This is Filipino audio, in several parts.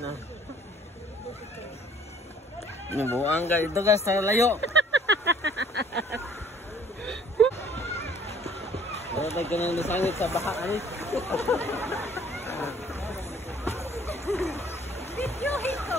na. Nabuang ka ito guys, sa layo. Tayo ka nang nasangit sa baka, ani? Videohin ko!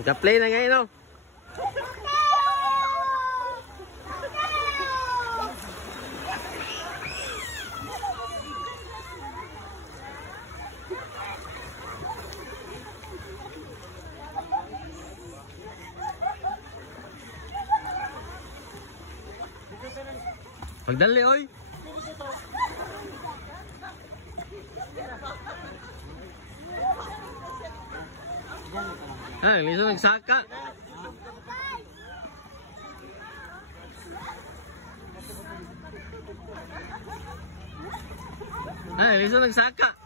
Naka-play na ngayon, no? Pagdali, oy! Ah, liso nagsaka. Ah, liso nagsaka.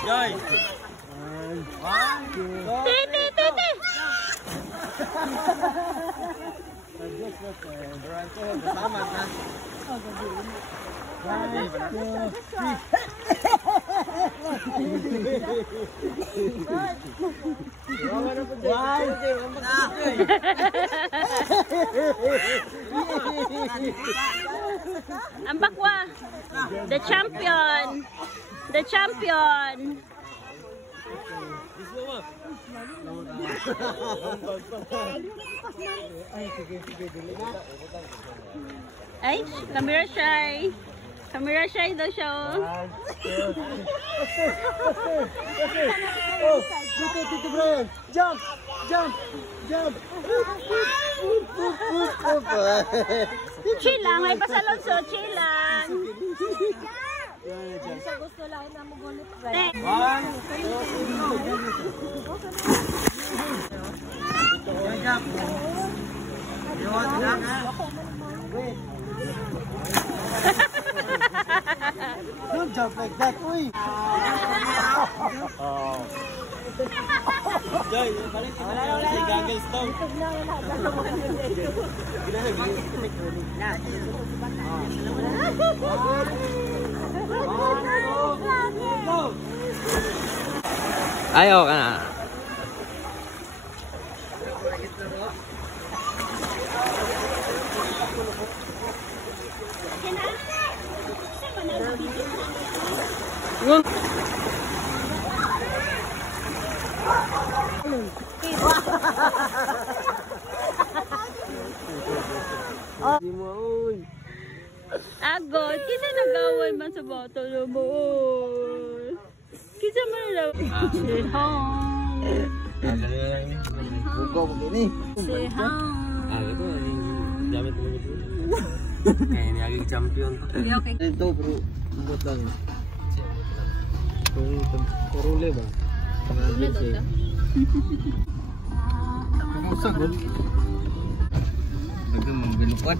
Joy. Titi, titi. Ang bakwa. The champion. The champion. Ay, camera shy. Camera shy daw siya. Oh, dito Brian. Jump, jump, jump. Chill lang, may pasalonso, chill lang. Sa gusto lang na mo gulit. 1, 2, don't jump like that, uy. Joy, balik ka na. Si goggles daw. Ayaw ka na. Di mo, uy. agad. Kisa nag-away man sa bata na mo. Kisa man lang. Say hi. Buko begini. Say hi. Gitu jamet begitu. Kayak ini lagi champion. Okay. Itu bro, buat lang. Korule ba? Busag bro. Dagang mong binupat.